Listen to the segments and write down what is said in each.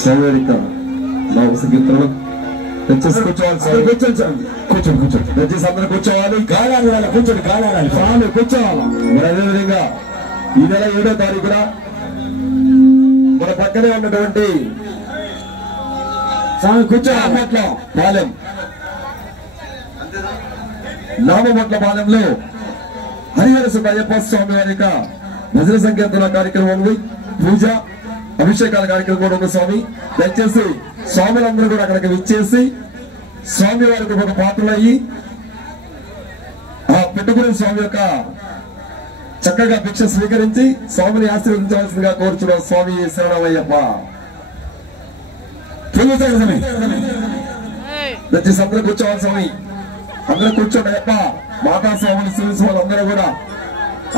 సౌరిక బాబు సంగీతంలో దయచేసి కూర్చోవాలి. కూర్చోండి దయచేసి అందరూ కూర్చోవాలి. గాలి కూర్చోండి, గాలి స్వామి కూర్చోవాలి. మరి అదేవిధంగా ఈ నెల 7వ తారీఖున మన పక్కనే ఉన్నటువంటి స్వామి కూర్చోట్ల పాలెం నామమట్ల పాలెంలో హరిహర అయ్యప్ప స్వామి వారి యొక్క భజన సంకీర్తన కార్యక్రమం ఉంది. పూజ అభిషేకాల కార్యక్రమం కూడా ఉంది. స్వామి దయచేసి స్వాములందరూ కూడా అక్కడికి విచ్చేసి స్వామి వారికి ఒక పాత్రలు అయ్యి ఆ పెట్టుకునే స్వామి యొక్క చక్కగా భిక్ష స్వీకరించి స్వామిని ఆశీర్వదించవలసిందిగా కోరుచున్నాం. స్వామి శరణమయ్యప్ప. దయచేసి అందరూ కూర్చోవాలి. స్వామి అందరూ కూర్చోండి. అయ్యప్ప మాతా స్వాములు శ్రీ స్వాములు అందరూ కూడా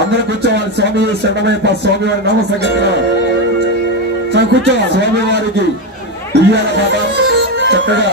అందరూ కూర్చోవాలి. స్వామి శరణమయ్యప్ప. స్వామి వారి నామ సంకీర్తన కూర్చోవాలి. స్వామి వారికి ఇయ్యాల పాట చక్కగా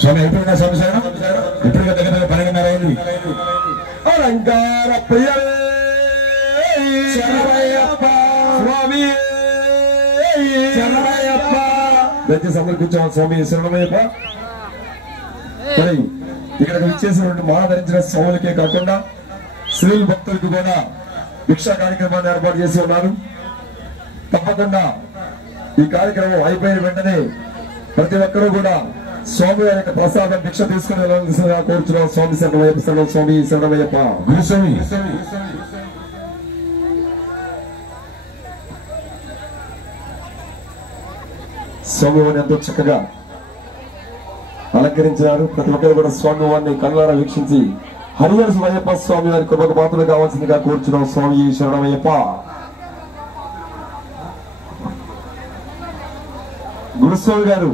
స్వామి అయిపోయినా స్వామి శరణం. ఇప్పటికే దగ్గర 12:30 అయింది. అలంకార ప్రియ శరణమయ్యప్ప స్వామి శరణమయ్యప్ప. దయచేసి అందరూ కూర్చోవాలి. స్వామి శరణమయ్యప్ప. మరి ఇక్కడికి విచ్చేసినటువంటి మాల ధరించిన స్వాములకే కాకుండా స్త్రీల భక్తులకు కూడా భిక్షా కార్యక్రమాన్ని ఏర్పాటు చేసి ఉన్నారు. తప్పకుండా ఈ కార్యక్రమం అయిపోయిన వెంటనే ప్రతి ఒక్కరూ కూడా స్వామి వారి యొక్క ప్రసాదం భిక్ష తీసుకుని వెళ్ళాల్సిందిగా కోరుచున్నాం. స్వామి శరణమయ్యప్ప, శరణం స్వామి శరణమయ్యప్ప. గురుస్వామి స్వామి వారిని ఎంతో చక్కగా అలంకరించారు. ప్రతి ఒక్కరు కూడా స్వామి వారిని కళ్ళారా వీక్షించి హరిహర శివయ్యప్ప స్వామి వారి కృపకు పాత్రలు కావాల్సిందిగా కోరుచున్నాం. స్వామి శరణమయ్యప్ప. గురుస్వామి గారు